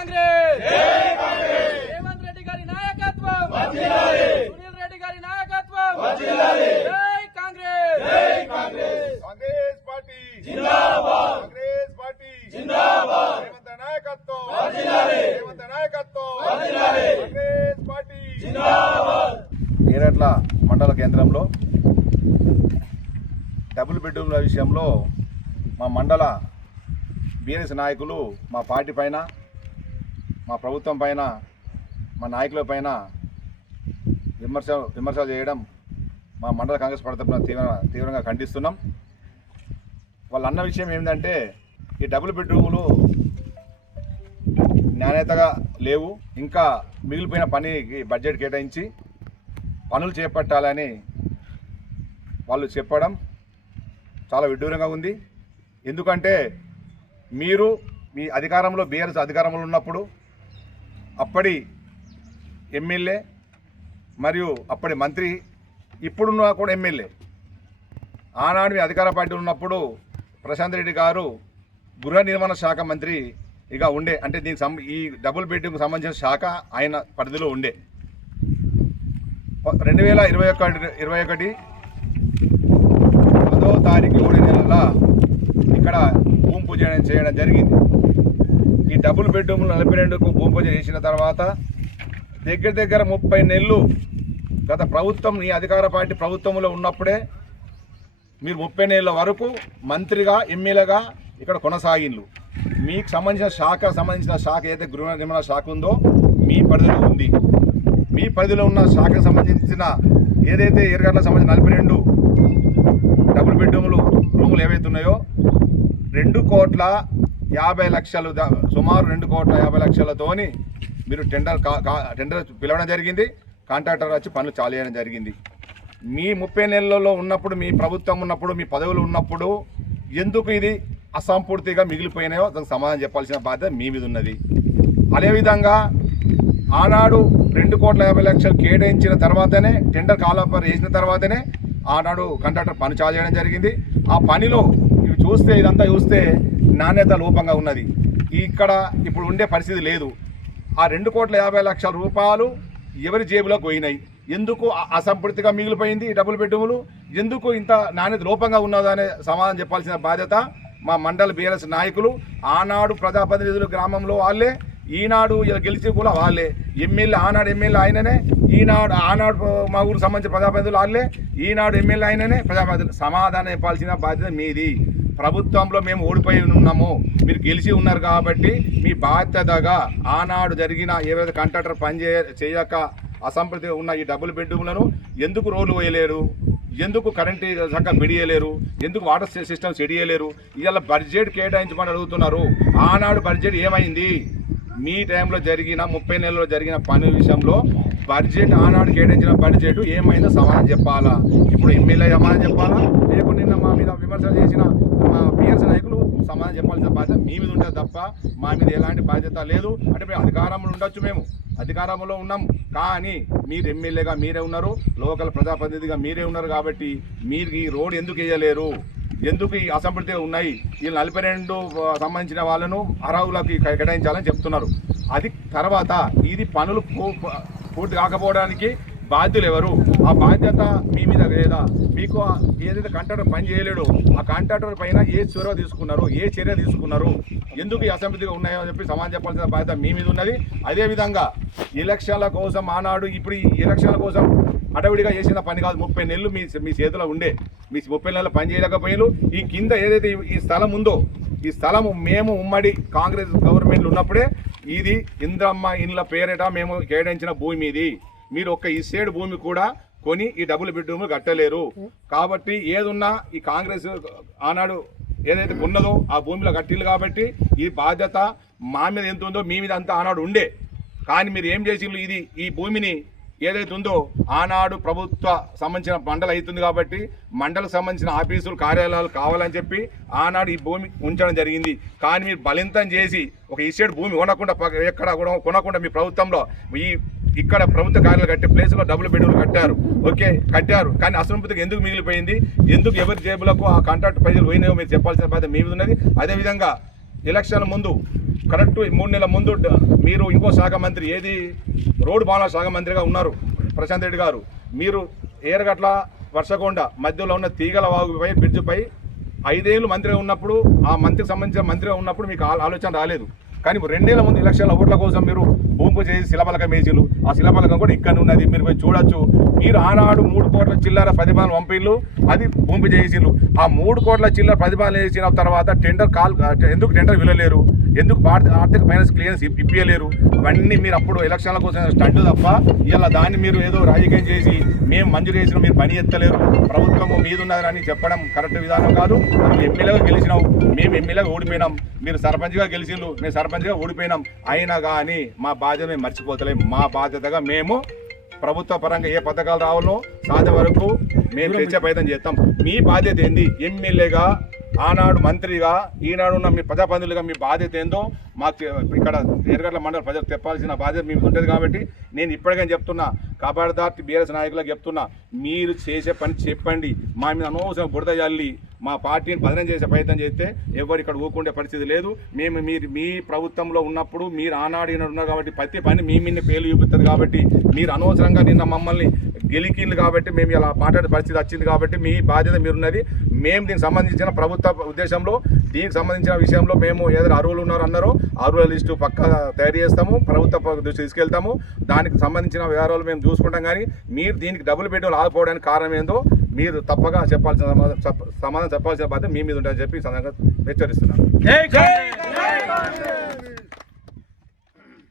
కాంగ్రెస్ రేవంత్ రెడ్డి గారి నాయకత్వం సునీల్ రెడ్డి గారి నాయకత్వం జై కాంగ్రెస్ కాంగ్రెస్ పార్టీ జిందాబాద్ కాంగ్రెస్ పార్టీ జిందాబాద్ రేవంత్ నాయకత్వం రేవంత్ నాయకత్వం కాంగ్రెస్ పార్టీ జిందాబాద్ కేరట్ల మండల కేంద్రంలో డబుల్ బెడ్రూమ్ల విషయంలో మా మండల బీఆర్ఎస్ నాయకులు మా పార్టీ పైన మా ప్రభుత్వం పైన మా నాయకుల పైన విమర్శలు చేయడం మా మండల కాంగ్రెస్ పార్టీ తరఫున తీవ్రంగా ఖండిస్తున్నాం. వాళ్ళు అన్న విషయం ఏంటంటే ఈ డబుల్ బెడ్రూములు నాణ్యతగా లేవు, ఇంకా మిగిలిపోయిన పనికి బడ్జెట్ కేటాయించి పనులు చేపట్టాలని వాళ్ళు చెప్పడం చాలా విడ్డూరంగా ఉంది. ఎందుకంటే మీరు మీ అధికారంలో బీఆర్ఎస్ అధికారంలో ఉన్నప్పుడు అప్పటి ఎమ్మెల్యే మరియు అప్పటి మంత్రి ఇప్పుడున్న కూడా ఎమ్మెల్యే ఆనాడు మీ అధికార పార్టీ ఉన్నప్పుడు ప్రశాంత్ రెడ్డి గారు గృహ నిర్మాణ శాఖ మంత్రి ఇక ఉండే, అంటే దీనికి ఈ డబుల్ బెడ్రూమ్కి సంబంధించిన శాఖ ఆయన పరిధిలో ఉండే. 2021 10వ తారీఖు 7 నెలల ఇక్కడ భూమి పూజ చేయడం జరిగింది. ఈ డబుల్ బెడ్రూమ్లు 42కు భూమి పూజ చేసిన తర్వాత దగ్గర 30 నెలలు గత ప్రభుత్వం ఈ అధికార పార్టీ ప్రభుత్వంలో ఉన్నప్పుడే మీరు 30 నెలల వరకు మంత్రిగా ఎమ్మెల్యేగా ఇక్కడ కొనసాగిండ్రు. మీకు సంబంధించిన శాఖ ఏదైతే గృహ నిర్మాణ శాఖ ఉందో మీ పరిధిలో ఉంది. మీ పరిధిలో ఉన్న శాఖకు సంబంధించిన ఏదైతే ఎర్రగడ్డలకు సంబంధించిన 42 డబుల్ బెడ్రూములు రూములు ఏవైతే ఉన్నాయో 2,50,00,000 సుమారు 2,50,00,000తోని మీరు టెండర్ పిలవడం జరిగింది. కాంట్రాక్టర్ వచ్చి పనులు చాలు చేయడం జరిగింది. మీ 30 నెలల్లో ఉన్నప్పుడు మీ ప్రభుత్వం ఉన్నప్పుడు మీ పదవులు ఉన్నప్పుడు ఎందుకు ఇది అసంపూర్తిగా మిగిలిపోయినాయో దానికి సమాధానం చెప్పాల్సిన బాధ్యత మీ మీద ఉన్నది. అదేవిధంగా ఆనాడు 2,50,00,000 కేటాయించిన తర్వాతనే టెండర్ కాలాపర్ చేసిన తర్వాతనే ఆనాడు కాంట్రాక్టర్ పని చాలు చేయడం జరిగింది. ఆ పనిలో ఇవి చూస్తే ఇదంతా చూస్తే నాణ్యత లోపంగా ఉన్నది. ఇక్కడ ఇప్పుడు ఉండే పరిస్థితి లేదు. ఆ 2,50,00,000 రూపాయలు ఎవరి జేబులోకి పోయినాయి, ఎందుకు అసంపూర్తిగా మిగిలిపోయింది ఈ డబుల్ బెడ్రూములు, ఎందుకు ఇంత నాణ్యత లోపంగా ఉన్నదనే సమాధానం చెప్పాల్సిన బాధ్యత మా మండల బీఆర్ఎస్ నాయకులు. ఆనాడు ప్రజాప్రతినిధులు గ్రామంలో వాళ్ళే, ఈనాడు ఇలా గెలిచి కూడా వాళ్ళే. ఎమ్మెల్యే ఆనాడు ఎమ్మెల్యే ఆయననే, ఆనాడు మా ఊరికి సంబంధించిన ప్రజాప్రతినిధులు వాళ్ళే, ఈనాడు ఎమ్మెల్యే ఆయననే. ప్రజాప్రతినిధులు సమాధానం చెప్పాల్సిన బాధ్యత మీది. ప్రభుత్వంలో మేము ఓడిపోయి ఉన్నాము, మీరు గెలిచి ఉన్నారు కాబట్టి మీ బాధ్యతగా ఆనాడు జరిగిన ఏవైతే కాంట్రాక్టర్ పని చేయక అసంపూర్తిగా ఉన్న ఈ డబుల్ బెడ్రూమ్లను ఎందుకు రోడ్లు వేయలేరు, ఎందుకు కరెంటు చక్కగా బిడియలేరు, ఎందుకు వాటర్ సిస్టమ్ సెడియలేరు, ఇవాళ బడ్జెట్ కేటాయించమని అడుగుతున్నారు. ఆనాడు బడ్జెట్ ఏమైంది? మీ టైంలో జరిగిన 30 నెలల్లో జరిగిన పని విషయంలో బడ్జెట్ ఆనాడు కేటాయించిన బడ్జెట్ ఏమైందో సమాధానం చెప్పాలా. ఇప్పుడు ఎమ్మెల్యే సమాధానం చెప్పాలా, లేకుంటే నిన్న మా మీద విమర్శలు చేసిన మా బీఆర్ఎస్ నాయకులు సమాధానం చెప్పాల్సిన బాధ్యత మీ మీద ఉంటుంది తప్ప మా మీద ఎలాంటి బాధ్యత లేదు. అంటే మేము అధికారంలో ఉండొచ్చు, మేము అధికారంలో ఉన్నాం, కానీ మీరు ఎమ్మెల్యేగా మీరే ఉన్నారు, లోకల్ ప్రజాప్రతినిధిగా మీరే ఉన్నారు. కాబట్టి మీరు ఈ రోడ్ ఎందుకు వేయలేరు, ఎందుకు ఈ అసంపూర్తిగా ఉన్నాయి? ఈ 42 సంబంధించిన వాళ్ళను అర్హులకి కేటాయించాలని చెప్తున్నారు. అది తర్వాత ఇది పనులు పూర్తి కాకపోవడానికి బాధ్యులు ఎవరు? ఆ బాధ్యత మీ మీద లేదా? మీకు ఏదైతే కాంట్రాక్టర్ పని చేయలేడో ఆ కాంట్రాక్టర్ పైన ఏ చొరవ తీసుకున్నారు, ఏ చర్య తీసుకున్నారు, ఎందుకు ఈ అసంపూర్తిగా ఉన్నాయో అని చెప్పి సమాధానం చెప్పాల్సిన బాధ్యత మీ మీద ఉన్నది. అదేవిధంగా ఎలక్షన్ల కోసం ఆనాడు ఇప్పుడు ఈ ఎలక్షన్ల కోసం అడవిడిగా చేసిన పని కాదు. 30 నెలలు మీ చేతిలో ఉండే, మీ 30 నెలలు పని చేయలేకపోయినారు. ఈ కింద ఏదైతే ఈ స్థలం ఉందో ఈ స్థలము మేము ఉమ్మడి కాంగ్రెస్ గవర్నమెంట్లు ఉన్నప్పుడే ఇది ఇంద్రమ్మ ఇండ్ల పేరిట మేము కేటాయించిన భూమి ఇది. మీరు ఒక్క ఈ సైడ్ భూమి కూడా కొని ఈ డబుల్ బెడ్రూమ్ కట్టలేరు. కాబట్టి ఏదున్నా ఈ కాంగ్రెస్ ఆనాడు ఏదైతే ఉన్నదో ఆ భూమిలో కట్టిల్లు. కాబట్టి ఈ బాధ్యత మా మీద ఎంత ఉందో మీ మీద అంతా ఆనాడు ఉండే. కానీ మీరు ఏం చేసిండ్రు? ఈ భూమిని ఏదైతే ఉందో ఆనాడు ప్రభుత్వ సంబంధించిన మండలి అవుతుంది కాబట్టి మండలకు సంబంధించిన ఆఫీసులు కార్యాలయాలు కావాలని చెప్పి ఆనాడు ఈ భూమి ఉంచడం జరిగింది. కానీ మీరు బలింతం చేసి ఒక ఇస్టేట్ భూమి కొనకుండా ఎక్కడ కూడా కొనకుండా మీ ప్రభుత్వంలో ఇక్కడ ప్రభుత్వ కార్యాలయాలు కట్టే ప్లేస్లో డబుల్ బెడ్రూమ్లు కట్టారు. ఓకే, కట్టారు, కానీ అసంపూర్తిగా ఎందుకు మిగిలిపోయింది? ఎందుకు ఎవరి జేబులకు ఆ కాంట్రాక్ట్ పైసలు పోయినాయో మీరు చెప్పాల్సిన బాధ్యత మీ మీద ఉన్నది. అదేవిధంగా ఎలక్షన్ ముందు కరెక్ట్ 3 నెలల ముందు మీరు ఇంకో శాఖ మంత్రి ఏది రోడ్డు భవనాల శాఖ మంత్రిగా ఉన్నారు ప్రశాంత్ రెడ్డి గారు. మీరు ఏరగట్ల వర్షకొండ మధ్యలో ఉన్న తీగల వాగుపై బ్రిడ్జిపై 5 ఏళ్ళు మంత్రిగా ఉన్నప్పుడు ఆ మంత్రికి సంబంధించిన మంత్రిగా ఉన్నప్పుడు మీకు ఆలోచన రాలేదు. కానీ 2 నెలల ముందు ఎలక్షన్ల ఓట్ల కోసం మీరు భూమి చేసి శిలపలకం వేసిలు. ఆ శిలపలకం కూడా ఇక్కడ ఉన్నది, మీరు పోయి చూడొచ్చు. మీరు ఆనాడు 3 కోట్ల చిల్లర ప్రతిపాదన పంపిళ్ళు, అది భూమి చేసిళ్ళు. ఆ 3 కోట్ల చిల్లర ప్రతిపాదన వేసిన తర్వాత ఎందుకు టెండర్ వెళ్ళలేరు, ఎందుకు ఆర్థిక ఫైనాన్స్ క్లియరెన్స్ ఇప్పించలేరు? ఇవన్నీ మీరు అప్పుడు ఎలక్షన్ల కోసం స్టంట్ తప్ప ఇలా దాన్ని మీరు ఏదో రాజకీయం చేసి మేము మంజూరు చేసిన మీరు పని ఎత్తలేరు, ప్రభుత్వము మీదున్నదని చెప్పడం కరెక్ట్ విధానం కాదు. మీరు ఎమ్మెల్యేగా గెలిచినావు, మేము ఎమ్మెల్యేగా ఓడిపోయినాం. మీరు సర్పంచ్గా గెలిచిండ్రు, మేము సర్పంచ్గా ఓడిపోయినాం. అయినా కానీ మా బాధ్యత మేము మర్చిపోతలేము. మా బాధ్యతగా మేము ప్రభుత్వ పరంగా ఏ పథకాలు రావాలో సాధ్యం వరకు మేము తెచ్చే ప్రయత్నం చేస్తాం. మీ బాధ్యత ఏంది? ఎమ్మెల్యేగా, ఆనాడు మంత్రిగా, ఈనాడు ఉన్న మీ ప్రజాప్రతినిధులుగా మీ బాధ్యత ఏందో మాకు ఇక్కడ ఎర్రగడ్ల మండల ప్రజలు తెప్పాల్సిన బాధ్యత మీకు ఉంటుంది. కాబట్టి నేను ఇప్పటికైనా చెప్తున్నా, కాపాడదార్తి బీఆర్ఎస్ నాయకులకు చెప్తున్నా, మీరు చేసే పని చెప్పండి. మా మీద అనవసరం బురద జల్లి మా పార్టీని బదనం చేసే ప్రయత్నం చేస్తే ఎవరు ఇక్కడ ఊకుండే పరిస్థితి లేదు. మీరు మీ ప్రభుత్వంలో ఉన్నప్పుడు మీరు ఆనాడు ఉన్నారు కాబట్టి ప్రతి పని మీ మీద పేలు చూపుతుంది. కాబట్టి మీరు అనవసరంగా నిన్న మమ్మల్ని గెలికింది కాబట్టి మేము ఇలా మాట్లాడే పరిస్థితి వచ్చింది. కాబట్టి మీ బాధ్యత మీరున్నది. మేము దీనికి సంబంధించిన ప్రభుత్వ ఉద్దేశంలో దీనికి సంబంధించిన విషయంలో మేము ఏదైనా అర్హులు అన్నారో అర్హుల లిస్టు పక్కా తయారు చేస్తాము, ప్రభుత్వ దృష్టి తీసుకెళ్తాము. దానికి సంబంధించిన వ్యవహారాలు మేము చూసుకుంటాం. కానీ మీరు దీనికి డబ్బులు పెట్టి ఆగిపోవడానికి కారణం ఏందో మీరు తప్పగా సమాధానం చెప్పాల్సిన బాధ్యత మీ మీద ఉంటుందని చెప్పి సందర్భంగా హెచ్చరిస్తున్నాను.